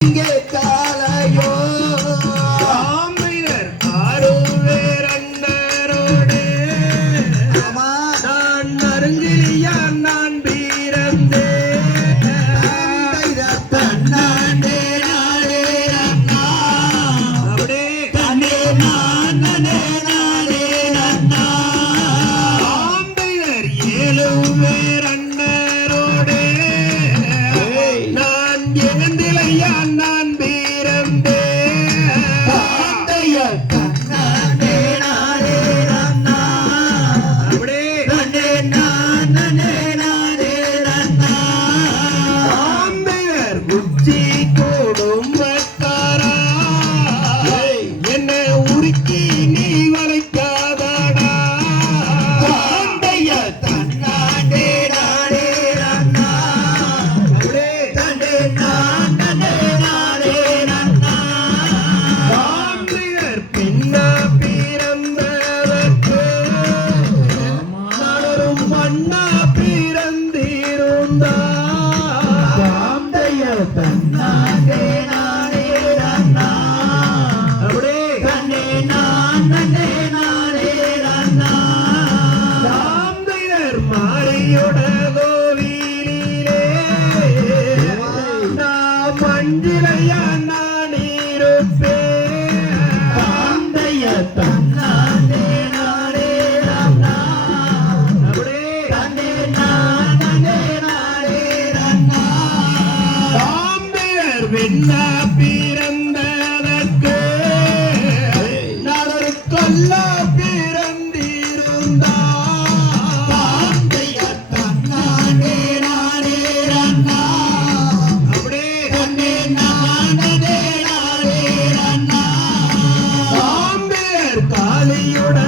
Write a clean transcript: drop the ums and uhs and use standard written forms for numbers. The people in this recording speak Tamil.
இங்கே காலையோ ஆமையர் ஆரோவேரண்டரோடு நான் அருங்கிலியா நான் பிறந்தே தன்னாண்டே நாடே அண்ணா அப்படியே கண்ணே நானே நாடே அண்ணா ஆம்பையர் 7 பேரண்டரோடு நான் எழுந்திலையா நான் பிறந்தே தன்னாண்டே நாடே அண்ணா அப்படியே கண்ணே நானே நாடே அண்ணா ஆம்பையர் உச்சி குடும்பத்தாரா என்ன உருக்கி நீ வளைக்காதடா தன்னாண்டே நாடே அண்ணா அப்படியே கண்ணே நானே அண்ணா ஆம்பையர் பின்னா பிறந்ததற்கு நானொரு மண்ணா பிறந்திருந்தா தன்னாண்டே நாடே அண்ணா அப்படியே கண்ணே நானே நாடே அண்ணா ஆம்பையர் மாரியோட கோவிலிலே நான் மஞ்சிலையா நான் இருப்பேன் தன்னாண்டே நாடே அண்ணா அப்படியே கண்ணே நானே நாடே அண்ணா ஆம்பையர் வெண்ணா பிறந்ததற்கு நான் ஒரு கொல்லா பிறந்திருந்தா தன்னாண்டே நாடே அண்ணா அப்படியே கண்ணே நானே நாடே அண்ணா ஆம்பையர் காளியோட